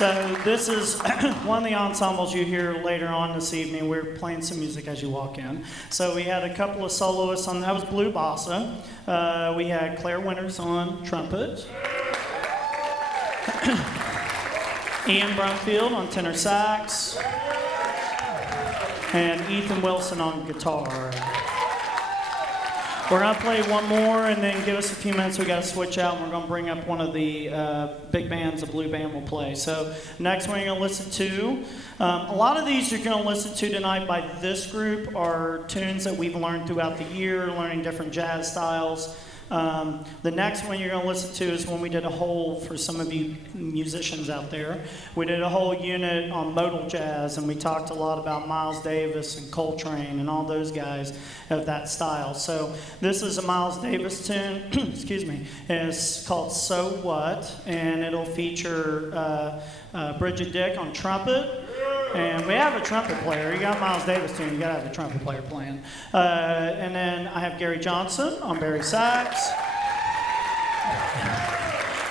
So this is one of the ensembles you hear later on this evening. We're playing some music as you walk in. So we had a couple of soloists on, that was Blue Bossa. We had Claire Winters on trumpet. Ian Brumfield on tenor sax. And Ethan Wilson on guitar. We're going to play one more and then give us a few minutes. We got to switch out and we're going to bring up one of the big bands, the blue band will play. So next one you're going to listen to, a lot of these you're going to listen to tonight by this group are tunes that we've learned throughout the year, learning different jazz styles. The next one you're going to listen to is one we did a whole, for some of you musicians out there, we did a whole unit on modal jazz, and we talked a lot about Miles Davis and Coltrane and all those guys of that style. So this is a Miles Davis tune, excuse me, it's called So What, and it'll feature Bridget Dick on trumpet. And we have a trumpet player. You got Miles Davis tune, you got to have a trumpet player playing. And then I have Gary Johnson on Barry sax.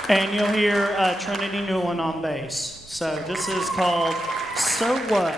And you'll hear Trinity Newland on bass. So this is called So What?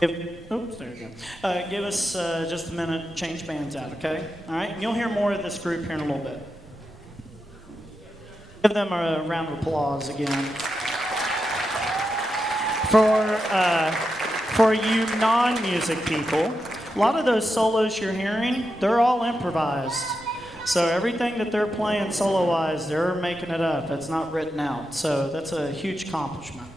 Oops, there you go. Give us just a minute, change bands out, okay? All right, and you'll hear more of this group here in a little bit. Give them a round of applause again. For you non-music people, a lot of those solos you're hearing, they're all improvised. So everything that they're playing solo-wise, they're making it up. It's not written out. So that's a huge accomplishment.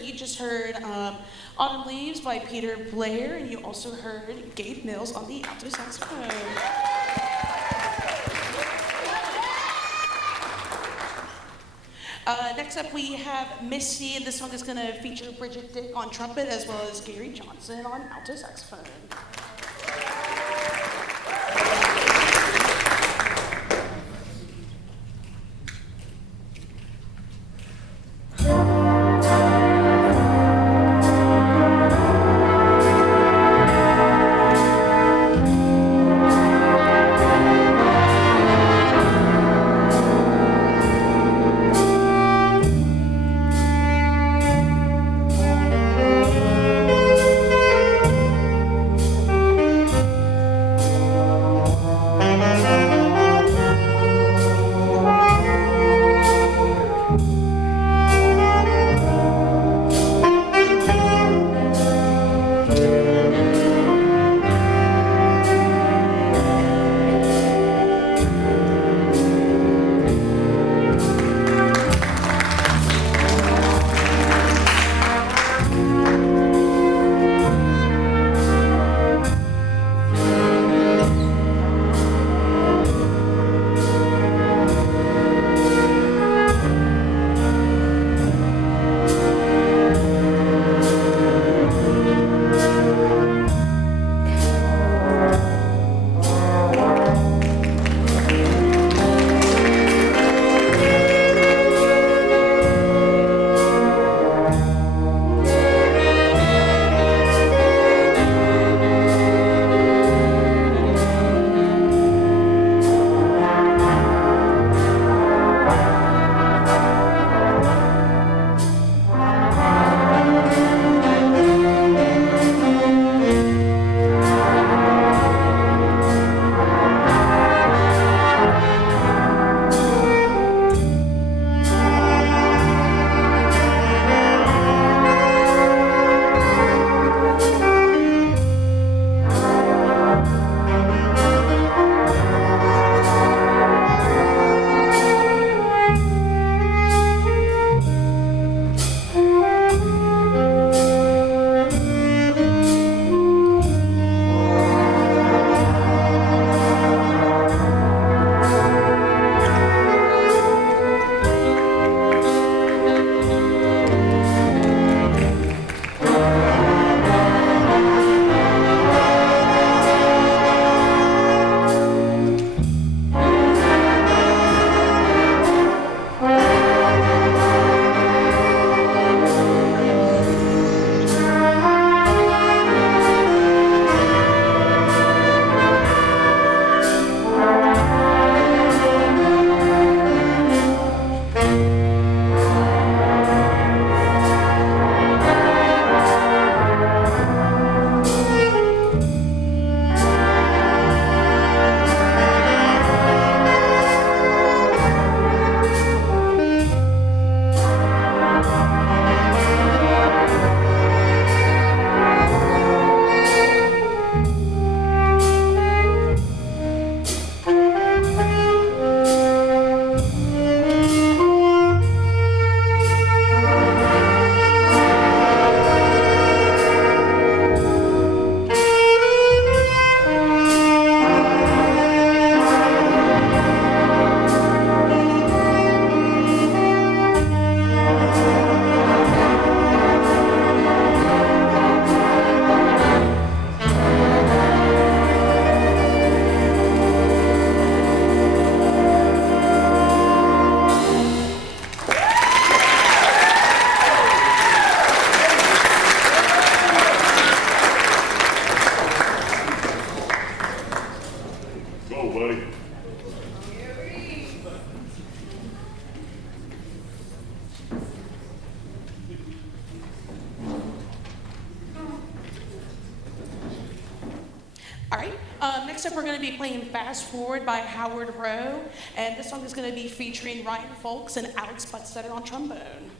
You just heard Autumn Leaves by Peter Blair, and you also heard Gabe Mills on the alto saxophone. Next up we have Misty, and this song is going to feature Bridget Dick on trumpet as well as Gary Johnson on alto saxophone. Next up, we're going to be playing Fast Forward by Howard Rowe, and this song is going to be featuring Ryan Folks and Alex Buttstetter on trombone.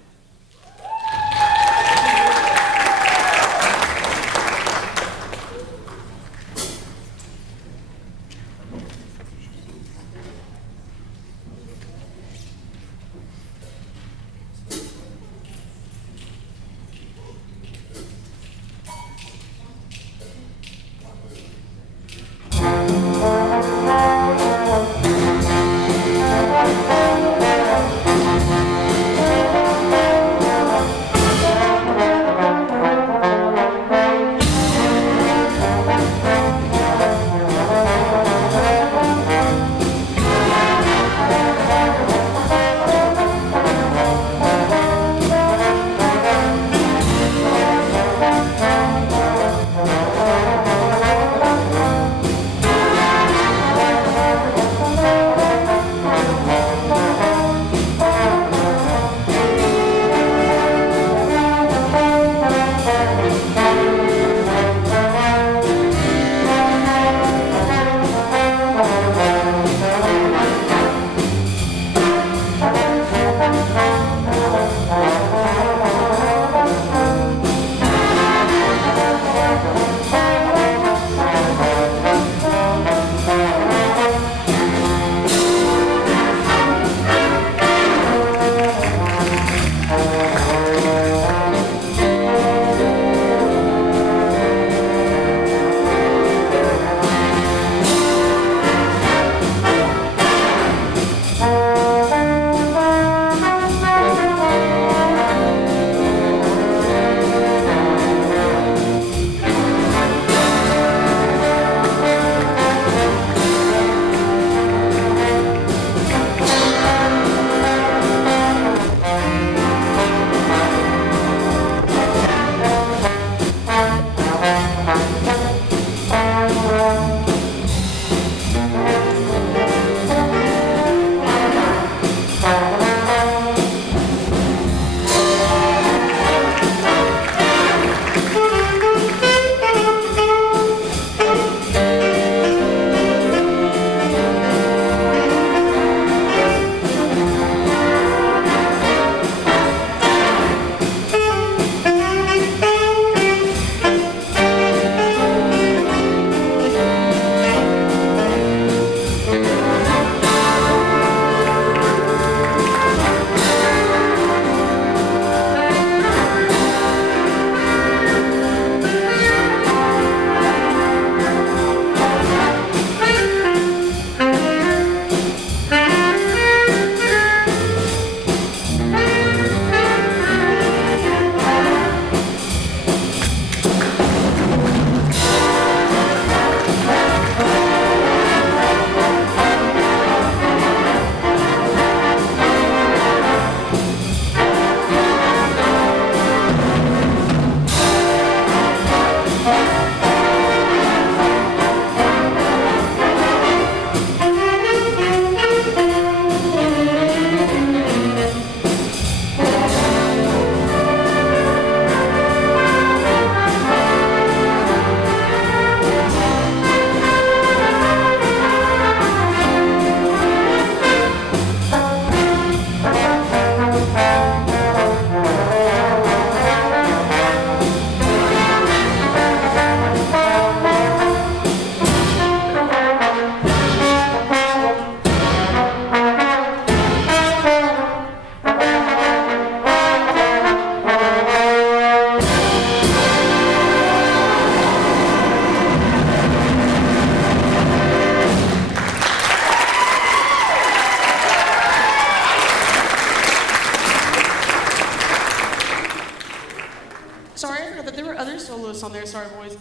soloists on there, sorry boys.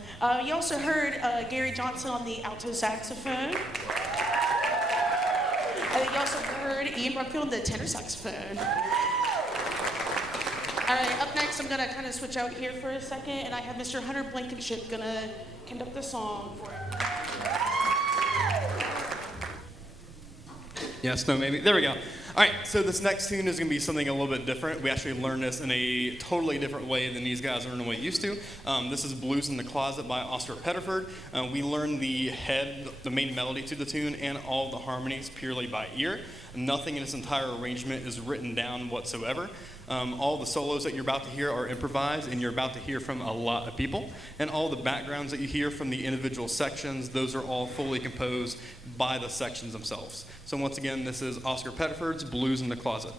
You also heard Gary Johnson on the alto saxophone. And you also heard Ian Brookfield on the tenor saxophone. All right, up next I'm gonna kind of switch out here for a second, and I have Mr. Hunter Blankenship gonna conduct the song for it. Yes, no, maybe. There we go. All right, so this next tune is going to be something a little bit different. We actually learned this in a totally different way than these guys are normally used to. This is Blues in the Closet by Oscar Pettiford. We learned the main melody to the tune, and all the harmonies purely by ear. Nothing in this entire arrangement is written down whatsoever. All the solos that you're about to hear are improvised, and you're about to hear from a lot of people. And all the backgrounds that you hear from the individual sections, those are all fully composed by the sections themselves. So once again, this is Oscar Pettiford's Blues in the Closet.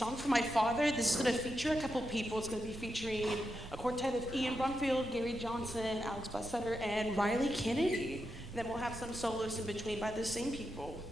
song for my father. This is going to feature a couple people. It's going to be featuring a quartet of Ian Brumfield, Gary Johnson, Alex Bussetter, and Riley Kennedy. And then we'll have some solos in between by the same people.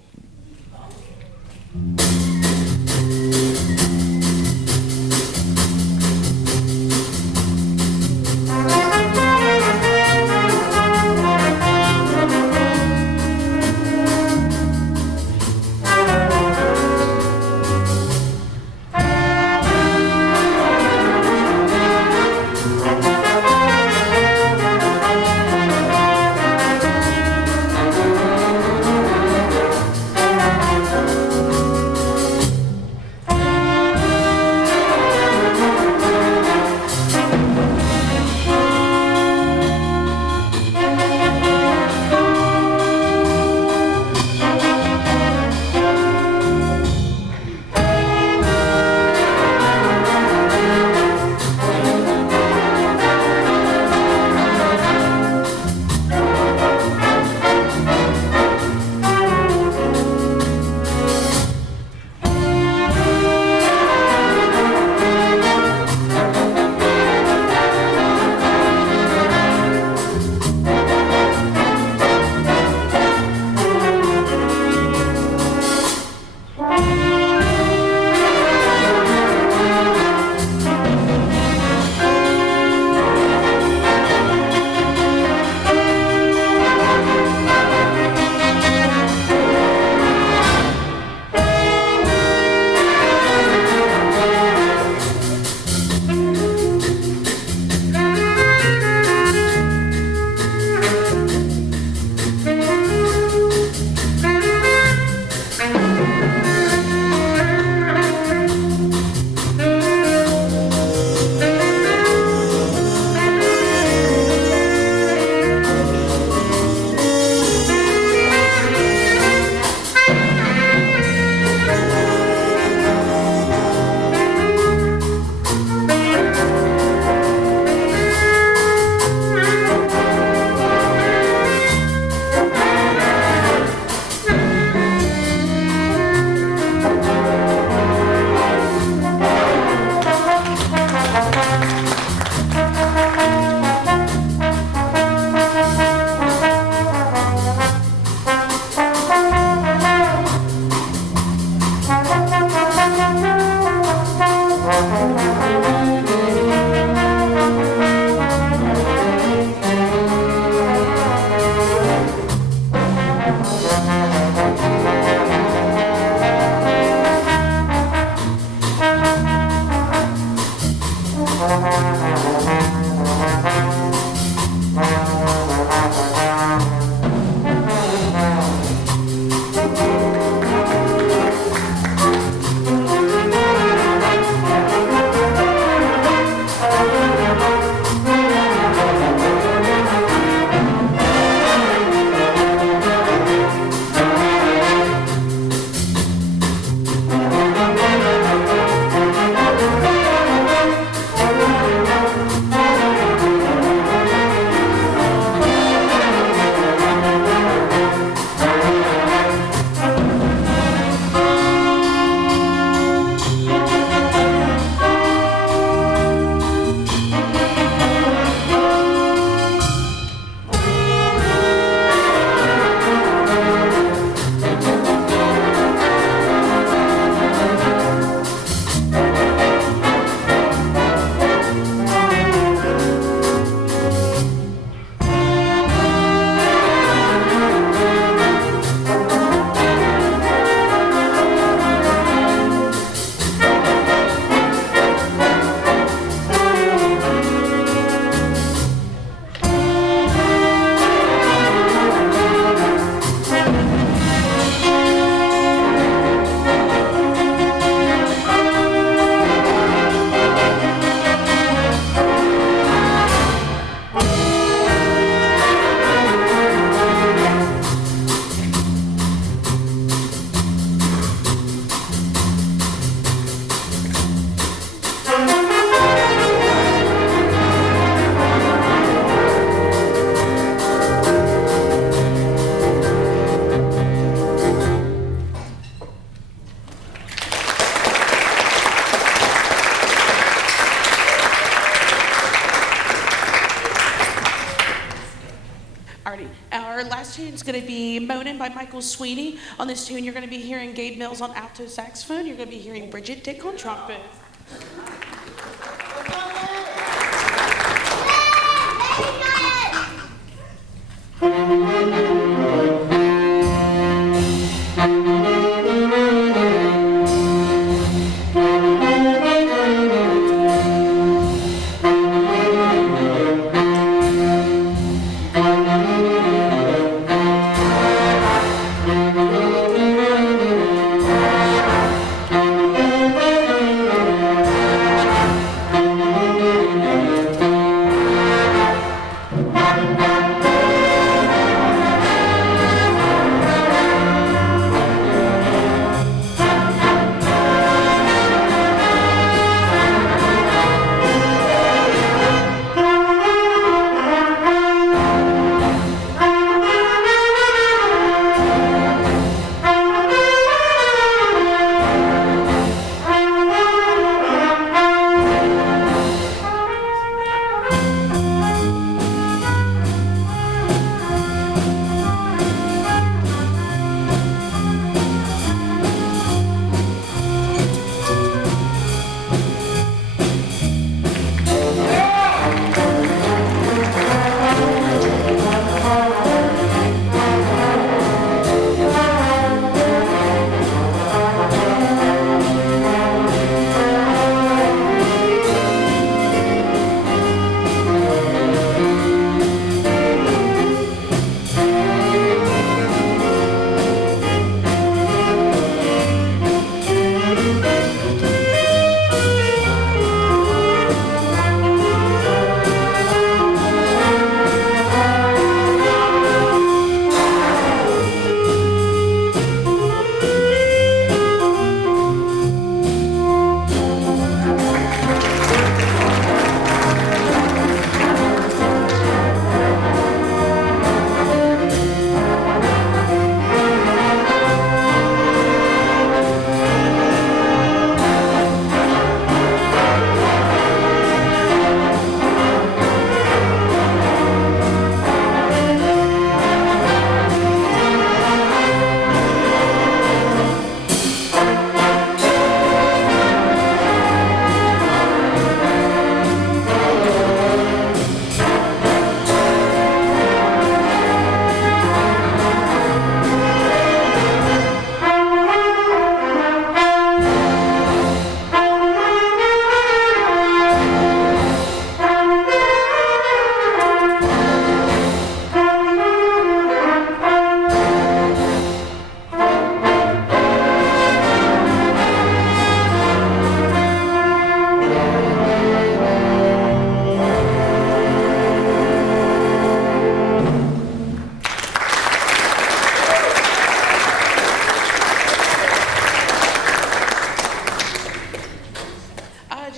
It's going to be Moanin' by Michael Sweeney. On this tune, you're going to be hearing Gabe Mills on alto saxophone. You're going to be hearing Bridget Dick on trumpet.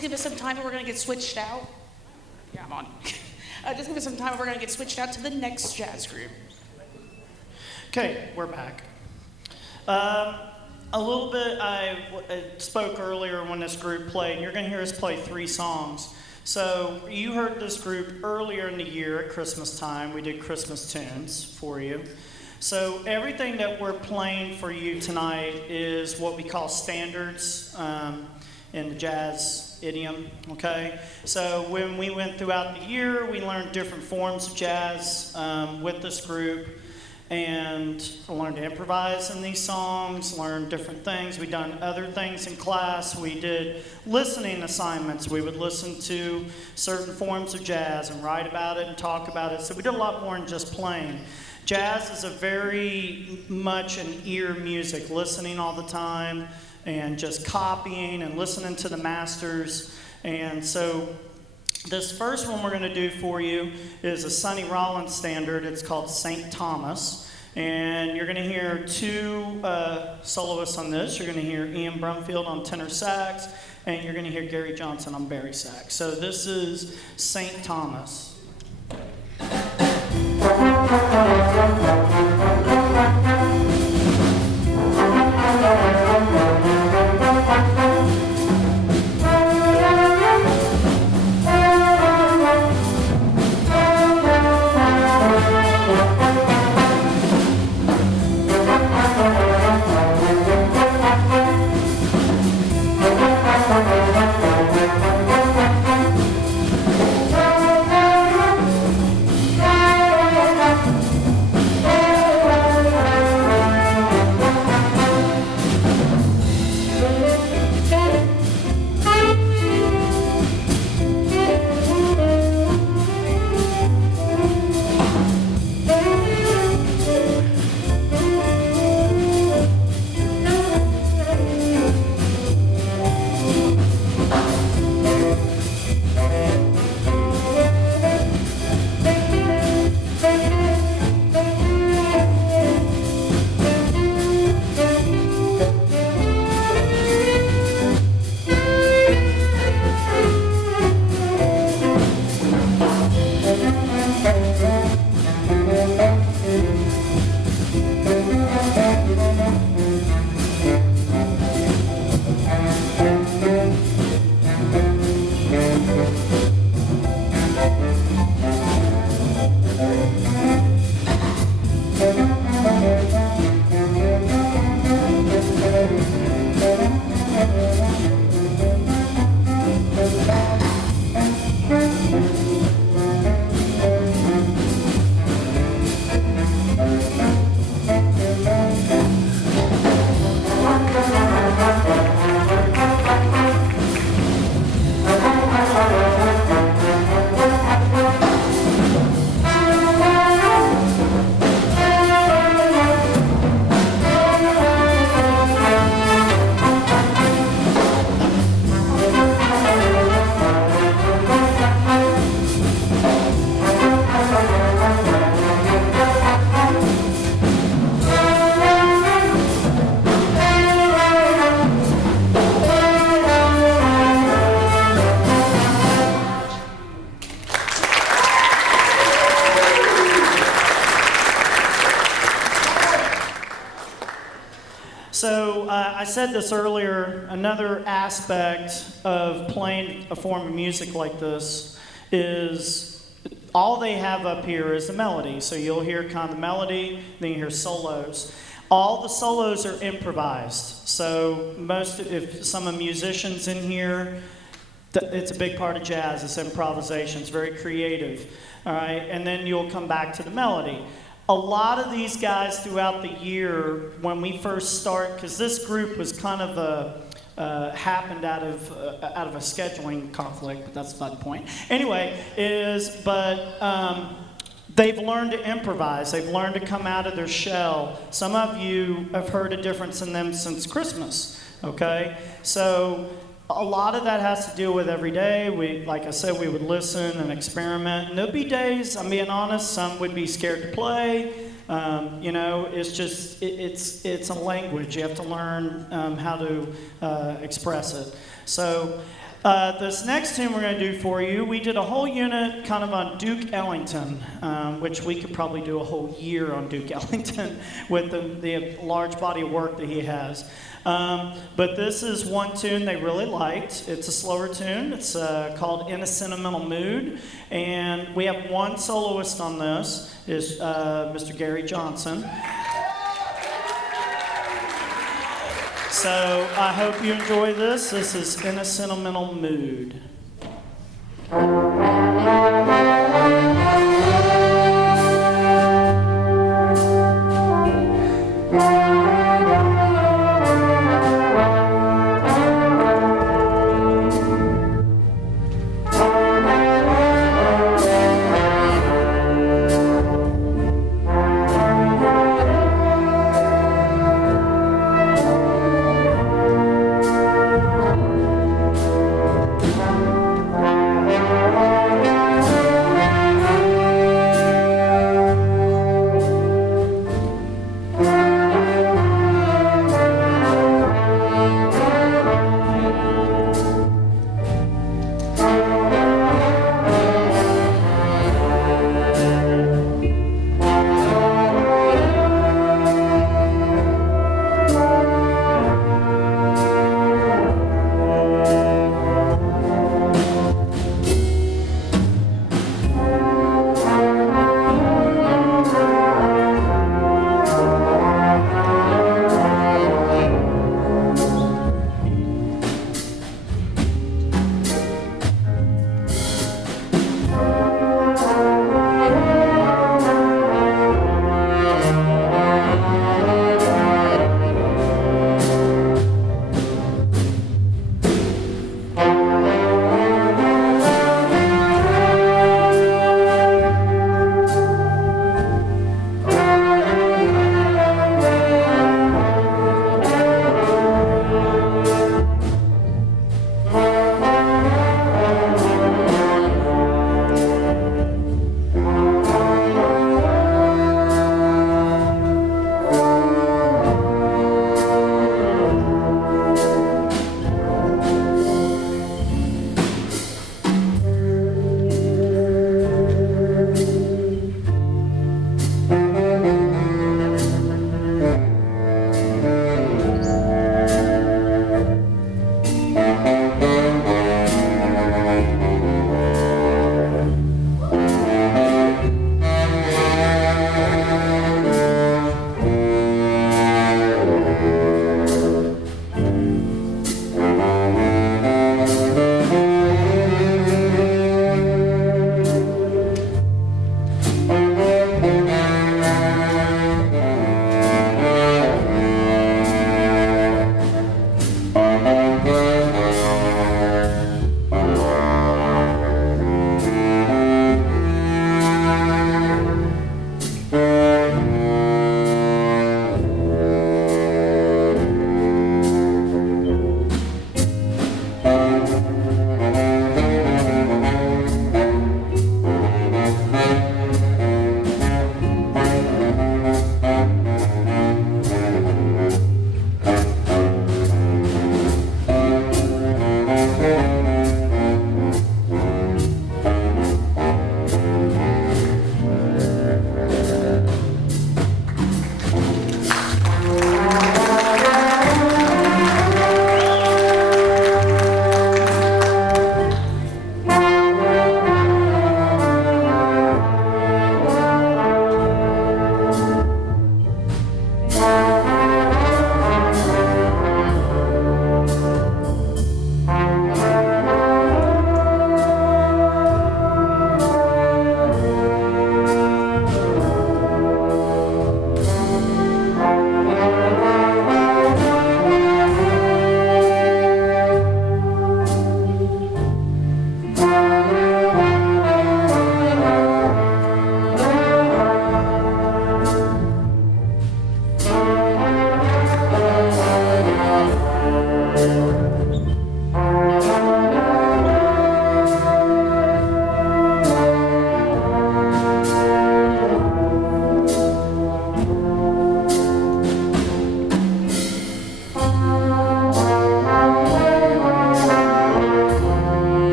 Give us some time and we're going to get switched out. Yeah, I'm on. Just give us some time and we're going to get switched out to the next jazz group. Okay, we're back. A little bit, I spoke earlier when this group played, and you're going to hear us play 3 songs. So you heard this group earlier in the year at Christmas time. We did Christmas tunes for you. So everything that we're playing for you tonight is what we call standards in the jazz idiom, okay? So when we went throughout the year, we learned different forms of jazz with this group, and learned to improvise in these songs, learned different things. We done other things in class. We did listening assignments. We would listen to certain forms of jazz and write about it and talk about it. So we did a lot more than just playing. Jazz is a very much an ear music, listening all the time and just copying and listening to the masters. And so this first one we're going to do for you is a Sonny Rollins standard. It's called St. Thomas. And you're going to hear 2 soloists on this. You're going to hear Ian Brumfield on tenor sax, and you're going to hear Gary Johnson on bari sax. So this is St. Thomas. said this earlier, another aspect of playing a form of music like this is all they have up here is the melody. So you'll hear kind of the melody, then you hear solos. All the solos are improvised. So if some of the musicians in here, it's a big part of jazz, it's improvisation, it's very creative. All right, and then you'll come back to the melody. A lot of these guys throughout the year, when we first start, because this group was kind of happened out of a scheduling conflict, but that's not the point. Anyway, they've learned to improvise. They've learned to come out of their shell. Some of you have heard a difference in them since Christmas. Okay, so a lot of that has to do with every day. Like I said, we would listen and experiment. And there'd be days, I'm being honest, some would be scared to play. It's just, it's a language. You have to learn how to express it. So this next tune we're going to do for you, we did a whole unit kind of on Duke Ellington, which we could probably do a whole year on Duke Ellington with the large body of work that he has. But this is one tune they really liked. It's a slower tune. It's called In a Sentimental Mood. And we have one soloist on this, is Mr. Gary Johnson. So I hope you enjoy this. This is In a Sentimental Mood.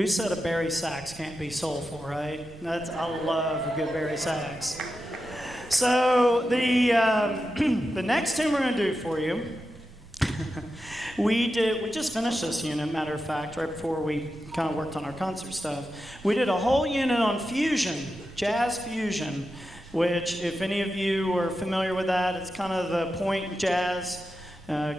Who said a Barry sax can't be soulful, right? I love a good Barry sax. So the next tune we're going to do for you, we just finished this unit, matter of fact, right before we kind of worked on our concert stuff. We did a whole unit on fusion, jazz fusion, which if any of you are familiar with that, it's kind of the point in jazz.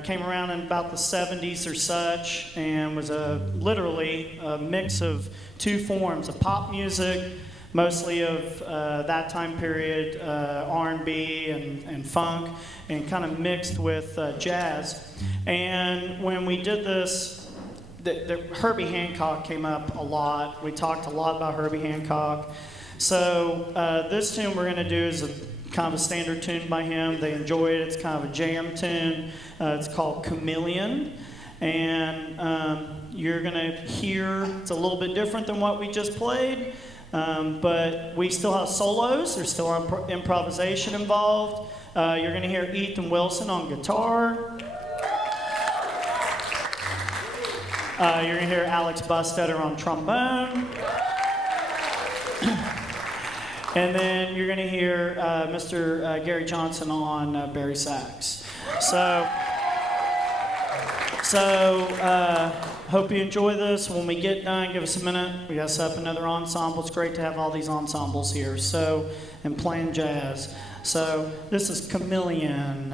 Came around in about the 70s or such, and was literally a mix of two forms of pop music, mostly of that time period, R&B and funk, and kind of mixed with jazz. And when we did this, Herbie Hancock came up a lot. We talked a lot about Herbie Hancock. So this tune we're going to do is kind of a standard tune by him. They enjoy it. It's kind of a jam tune. It's called Chameleon. And you're going to hear, it's a little bit different than what we just played, but we still have solos. There's still improvisation involved. You're going to hear Ethan Wilson on guitar. You're going to hear Alex Bustetter on trombone. And then you're going to hear Mr. Gary Johnson on Barry sax. So hope you enjoy this. When we get done, give us a minute. We got to set up another ensemble. It's great to have all these ensembles here. And playing jazz. So this is Chameleon.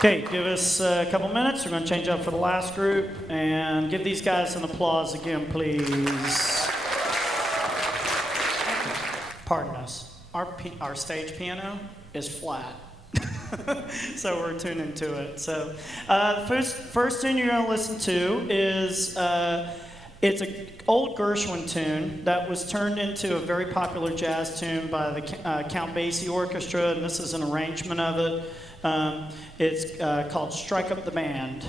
Okay, give us a couple minutes. We're going to change up for the last group and give these guys an applause again, please. Pardon us. Our stage piano is flat. So we're tuning to it. So the first tune you're going to listen to is it's an old Gershwin tune that was turned into a very popular jazz tune by the Count Basie Orchestra, and this is an arrangement of it. It's called Strike Up the Band.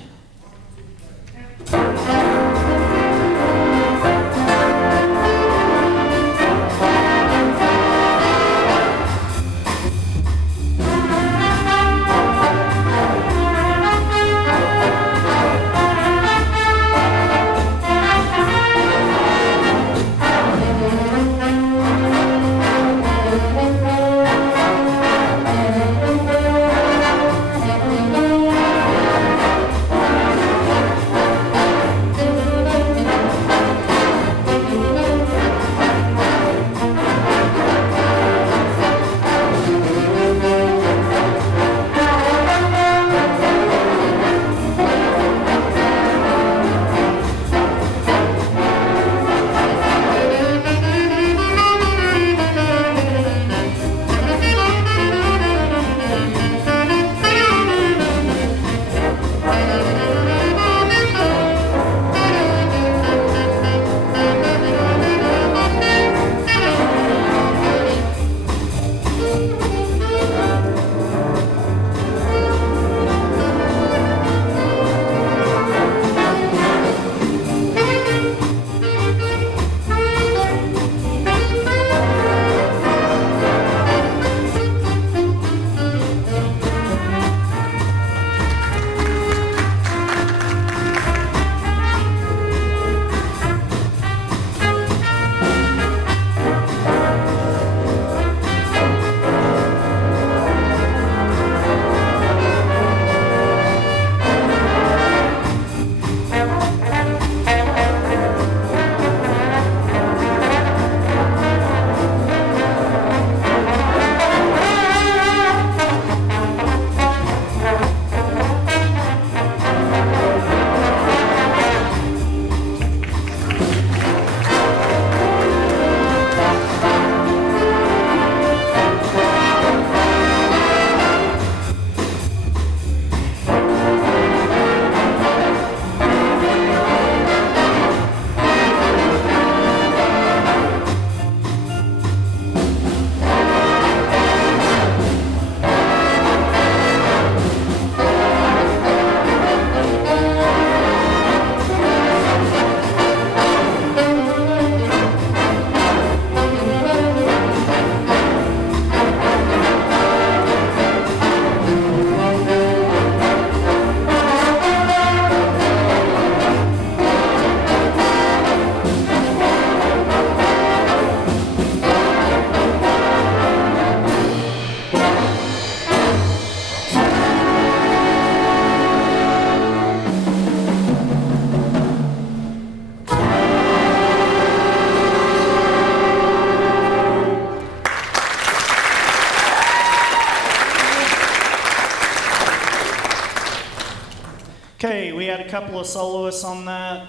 Okay, we had a couple of soloists on that.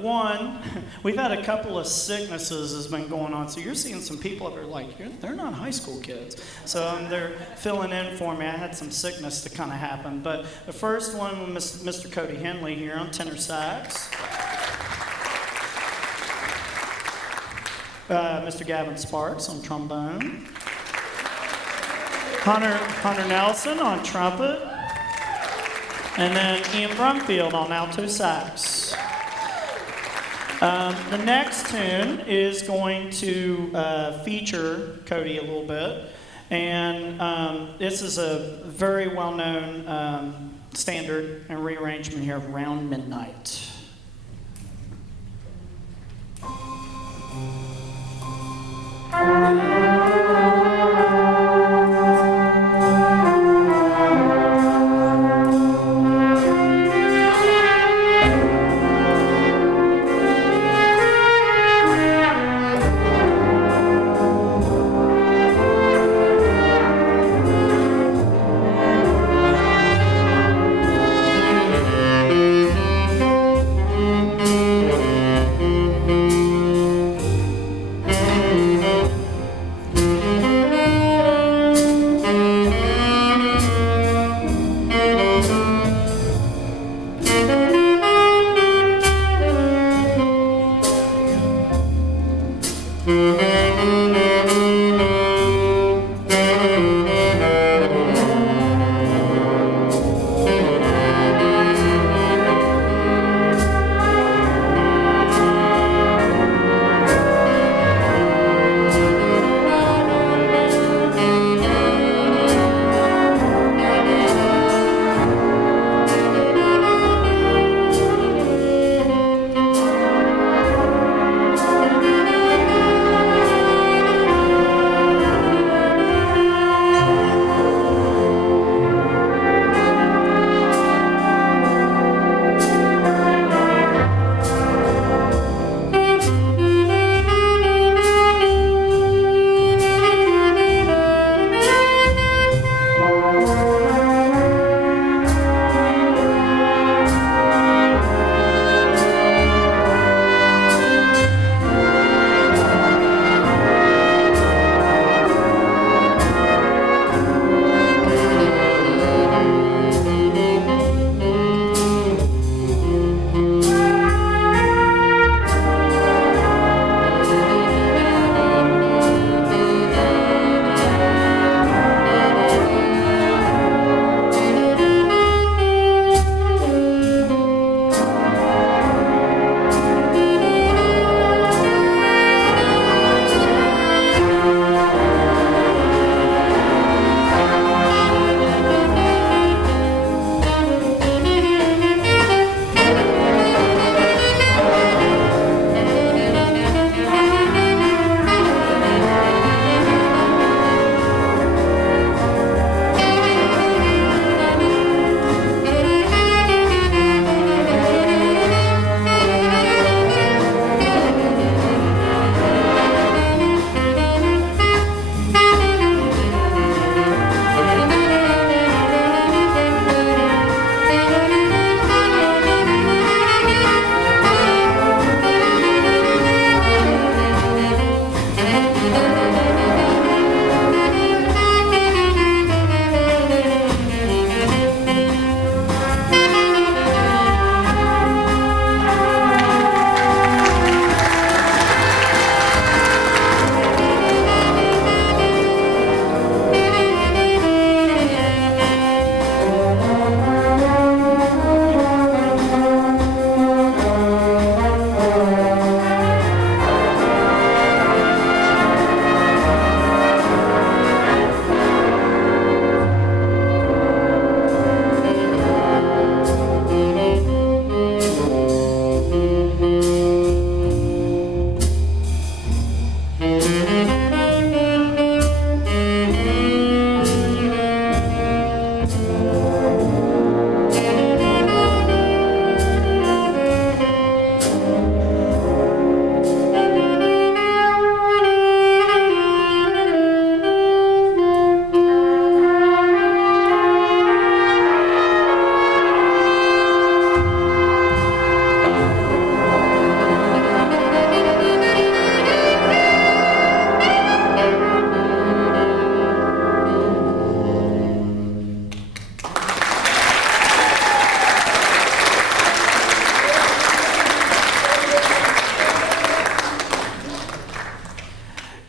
One, we've had a couple of sicknesses that's been going on. So you're seeing some people that are like, they're not high school kids. So they're filling in for me. I had some sickness to kind of happen. But the first one was Mr. Cody Henley here on tenor sax. Mr. Gavin Sparks on trombone. Hunter Nelson on trumpet. And then Ian Brumfield on alto sax. The next tune is going to feature Cody a little bit. And this is a very well-known standard and rearrangement here of Round Midnight.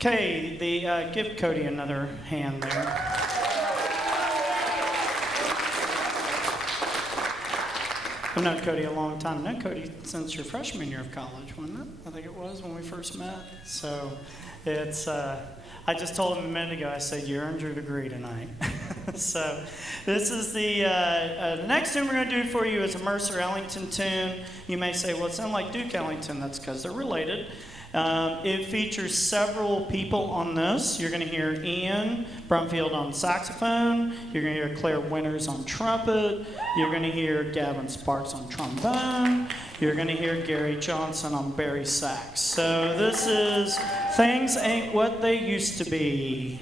Okay, give Cody another hand there. I've known Cody a long time. I've known Cody since your freshman year of college, wasn't it? I think it was when we first met. So it's, I just told him a minute ago, I said, you earned your degree tonight. So this is the next tune we're going to do for you is a Mercer Ellington tune. You may say, well, it sounds like Duke Ellington. That's because they're related. It features several people on this. You're going to hear Ian Brumfield on saxophone. You're going to hear Claire Winters on trumpet. You're going to hear Gavin Sparks on trombone. You're going to hear Gary Johnson on bari sax. So this is Things Ain't What They Used to Be.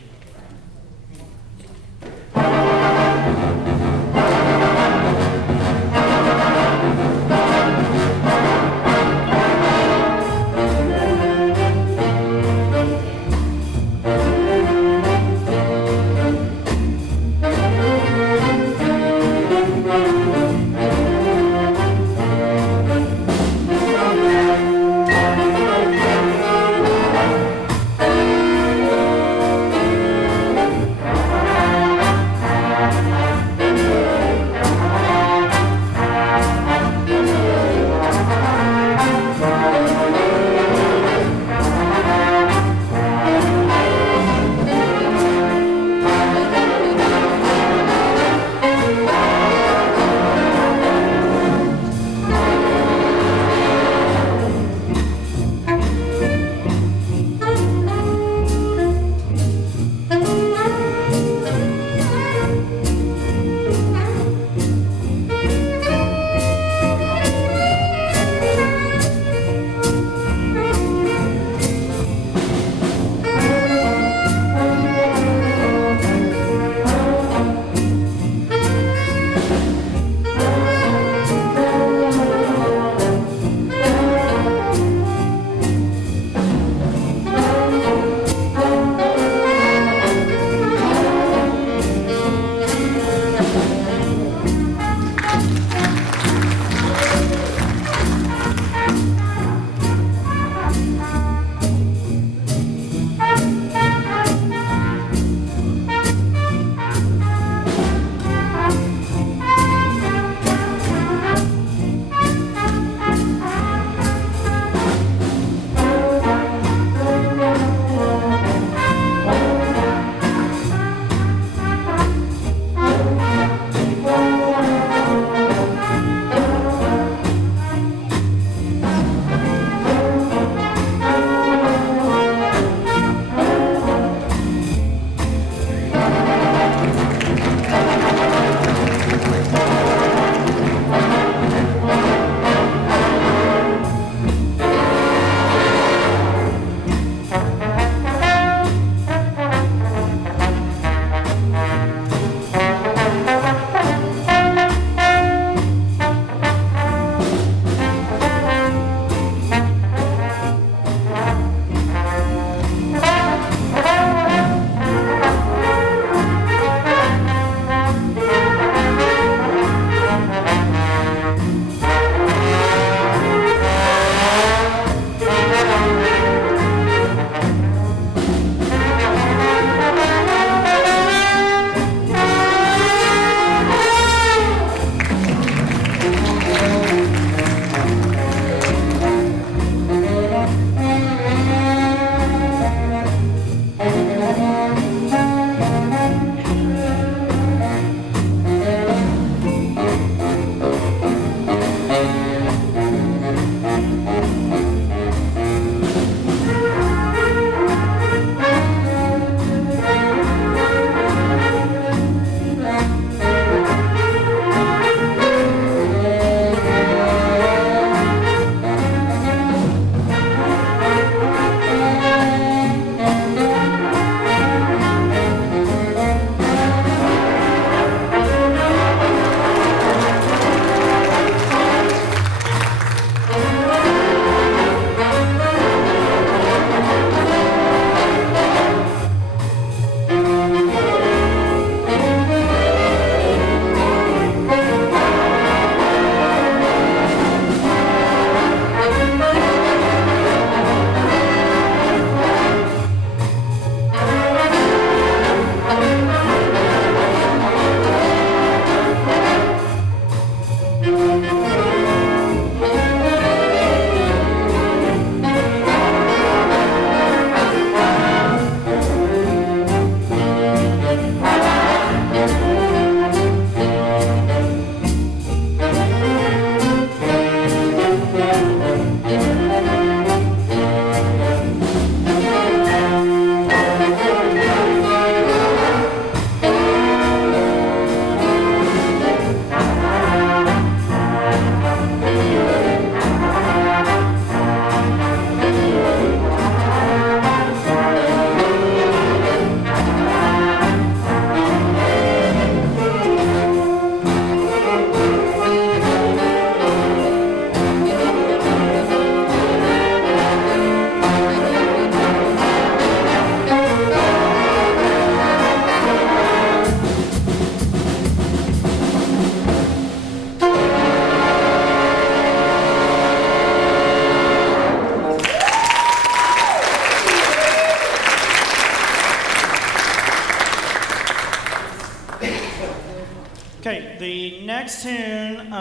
Okay, the next tune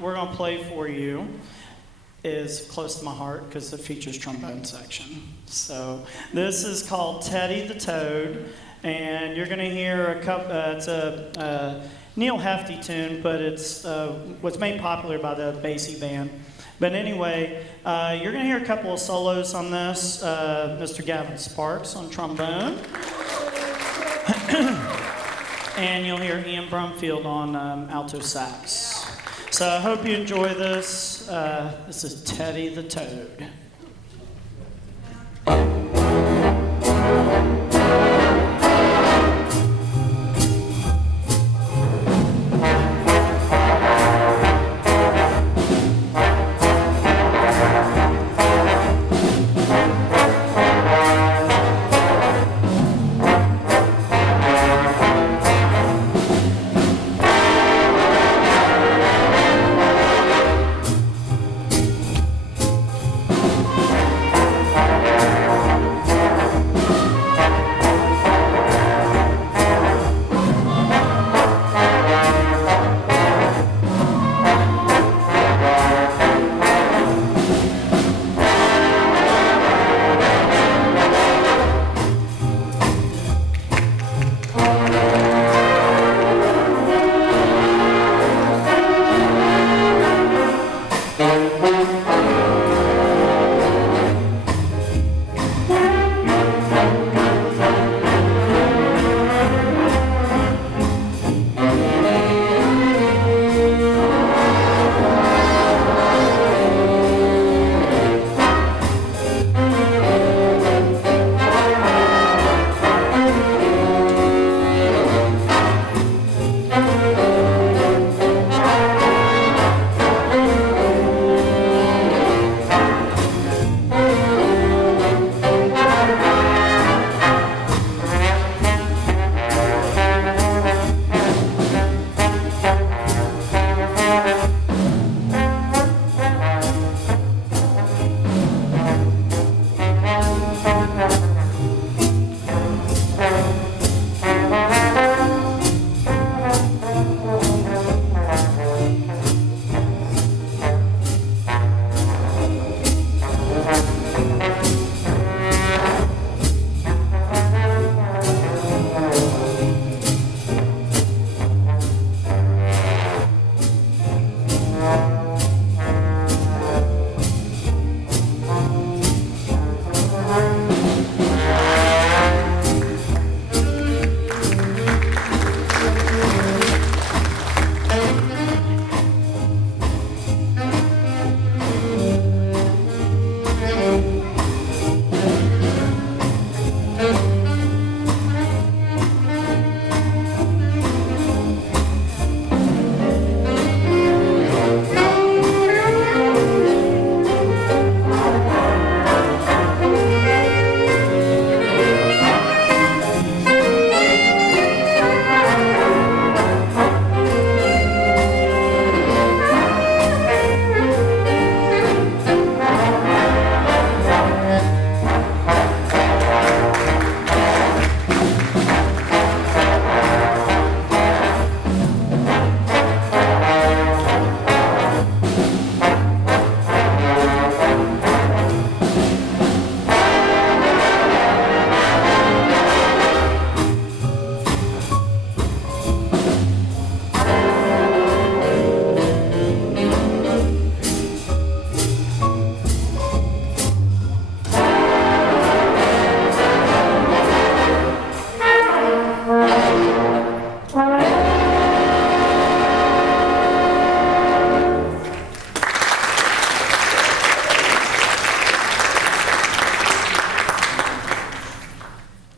we're going to play for you is close to my heart because it features trombone section. So this is called Teddy the Toad, and you're going to hear a couple. It's a Neil Hefti tune, but it's was made popular by the Basie Band. But anyway, you're going to hear a couple of solos on this. Mr. Gavin Sparks on trombone. And you'll hear Ian Brumfield on alto sax. So I hope you enjoy this. This is Teddy the Toad.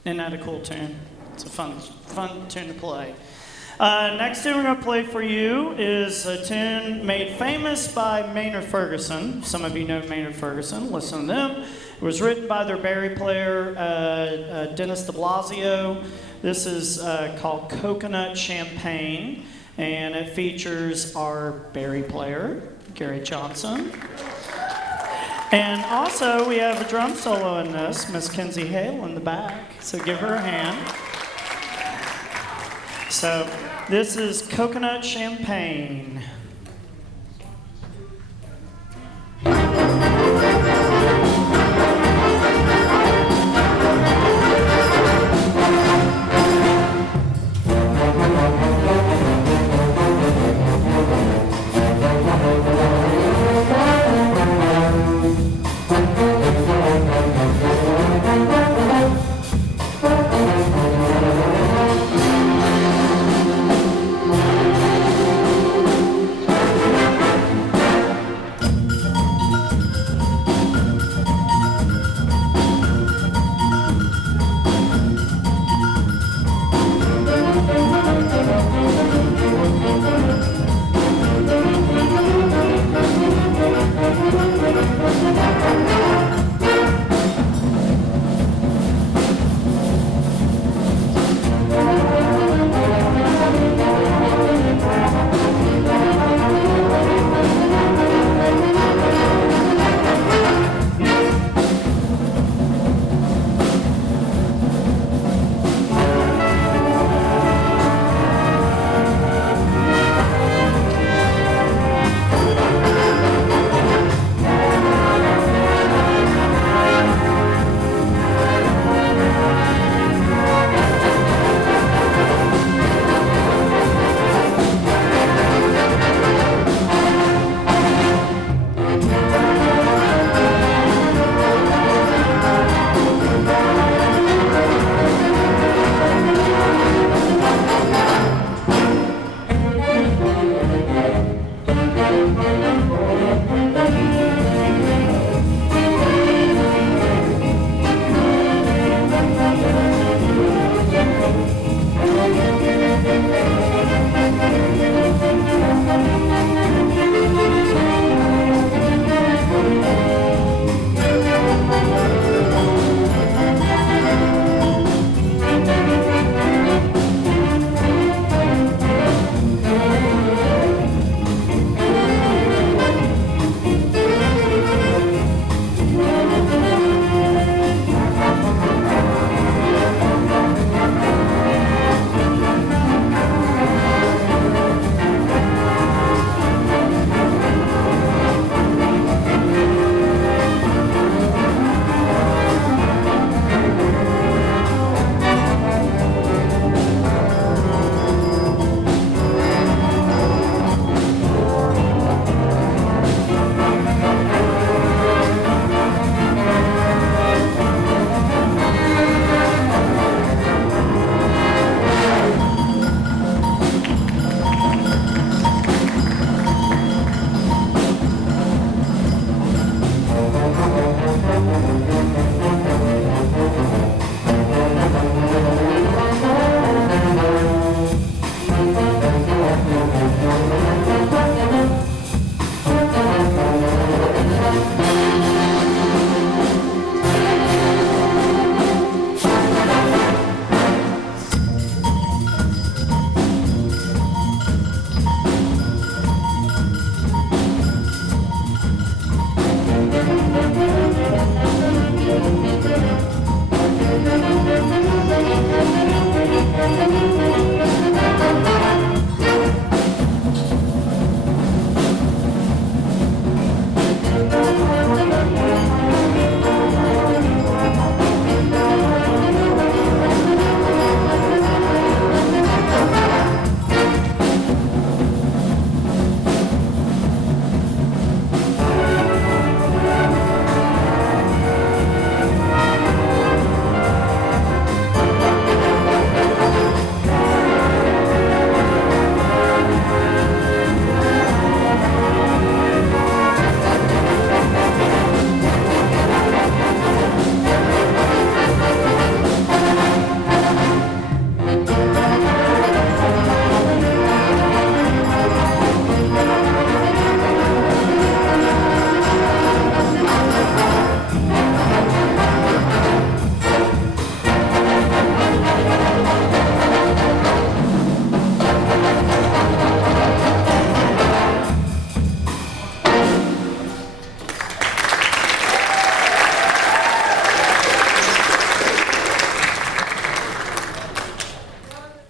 Isn't that a cool tune? It's a fun tune to play. Next tune we're going to play for you is a tune made famous by Maynard Ferguson. Some of you know Maynard Ferguson. Listen to them. It was written by their Barry player, Dennis de Blasio. This is called Coconut Champagne, and it features our Barry player, Gary Johnson. And also, we have a drum solo in this, Miss Kinsey Hale in the back, so give her a hand. So this is coconut champagne.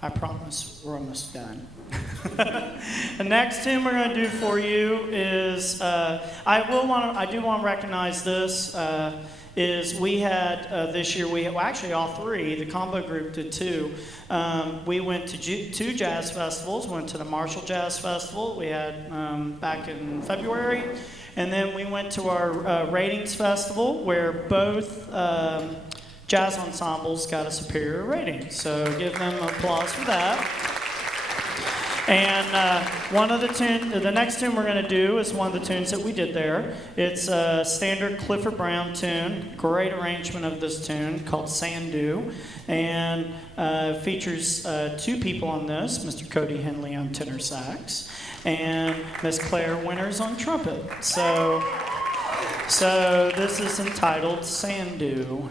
I promise we're almost done. The next tune we're going to do for you is I do want to recognize this. Is we had this year, actually all three, the combo group did two. We went to two jazz festivals, went to the Marshall Jazz Festival we had back in February, and then we went to our Ratings Festival where both jazz ensembles got a superior rating. So give them applause for that. And the next tune we're going to do is one of the tunes that we did there. It's a standard Clifford Brown tune, great arrangement of this tune called Sandu, and features two people on this, Mr. Cody Henley on tenor sax, and Miss Claire Winters on trumpet. So this is entitled Sandu.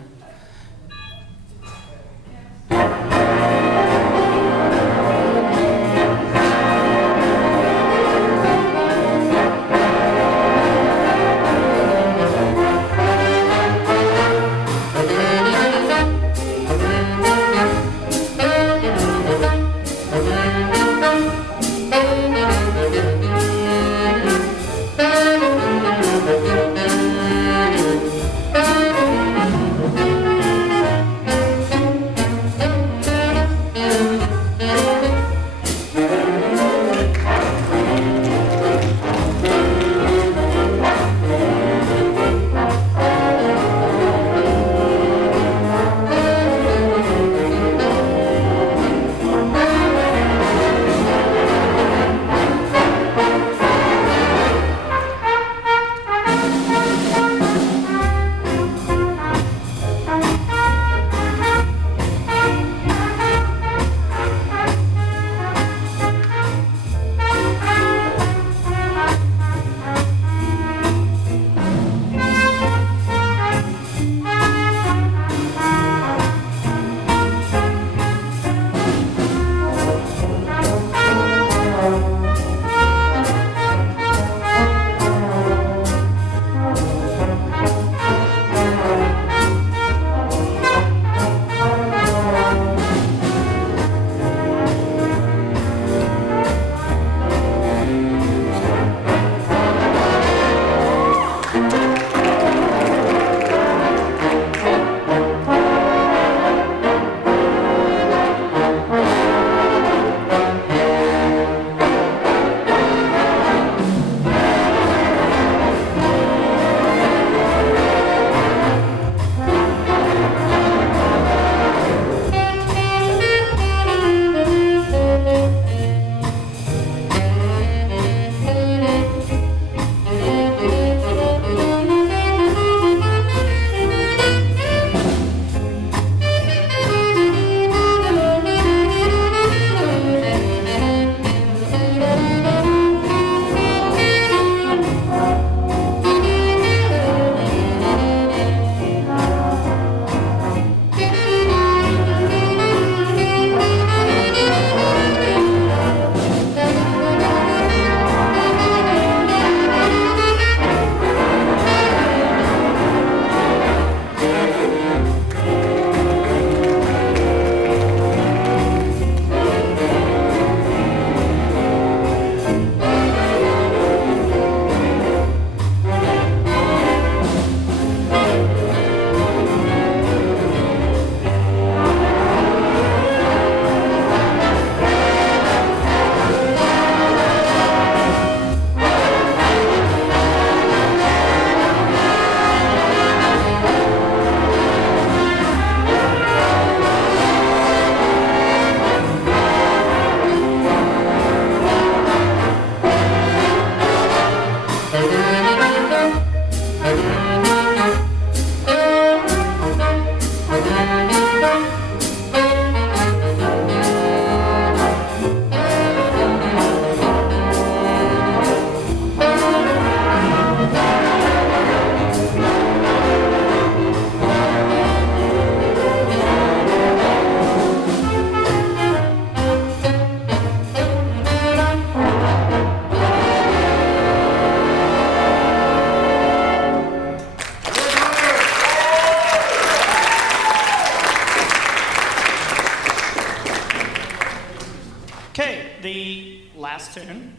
the last tune.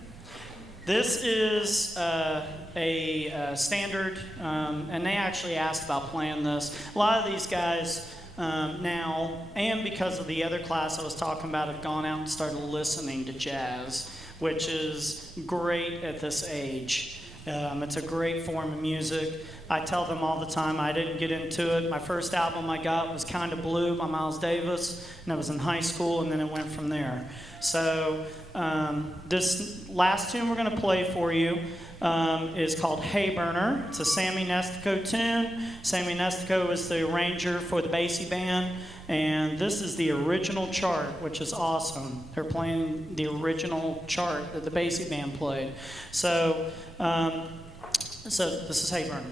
This is a standard, and they actually asked about playing this. A lot of these guys now, and because of the other class I was talking about, have gone out and started listening to jazz, which is great at this age. It's a great form of music. I tell them all the time, I didn't get into it. My first album I got was Kinda Blue by Miles Davis, and I was in high school, and then it went from there. So this last tune we're going to play for you is called Hay Burner. It's a Sammy Nestico tune. Sammy Nestico is the arranger for the Basie Band, and this is the original chart, which is awesome. They're playing the original chart that the Basie Band played. So this is Hay Burner.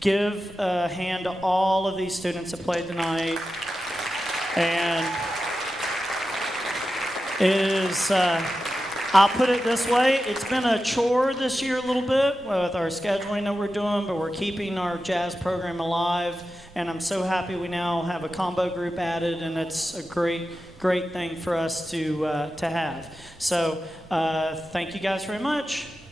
Give a hand to all of these students that played tonight. And it is I'll put it this way, it's been a chore this year a little bit with our scheduling that we're doing, but we're keeping our jazz program alive, and I'm so happy we now have a combo group added, and it's a great thing for us to have. So thank you guys very much.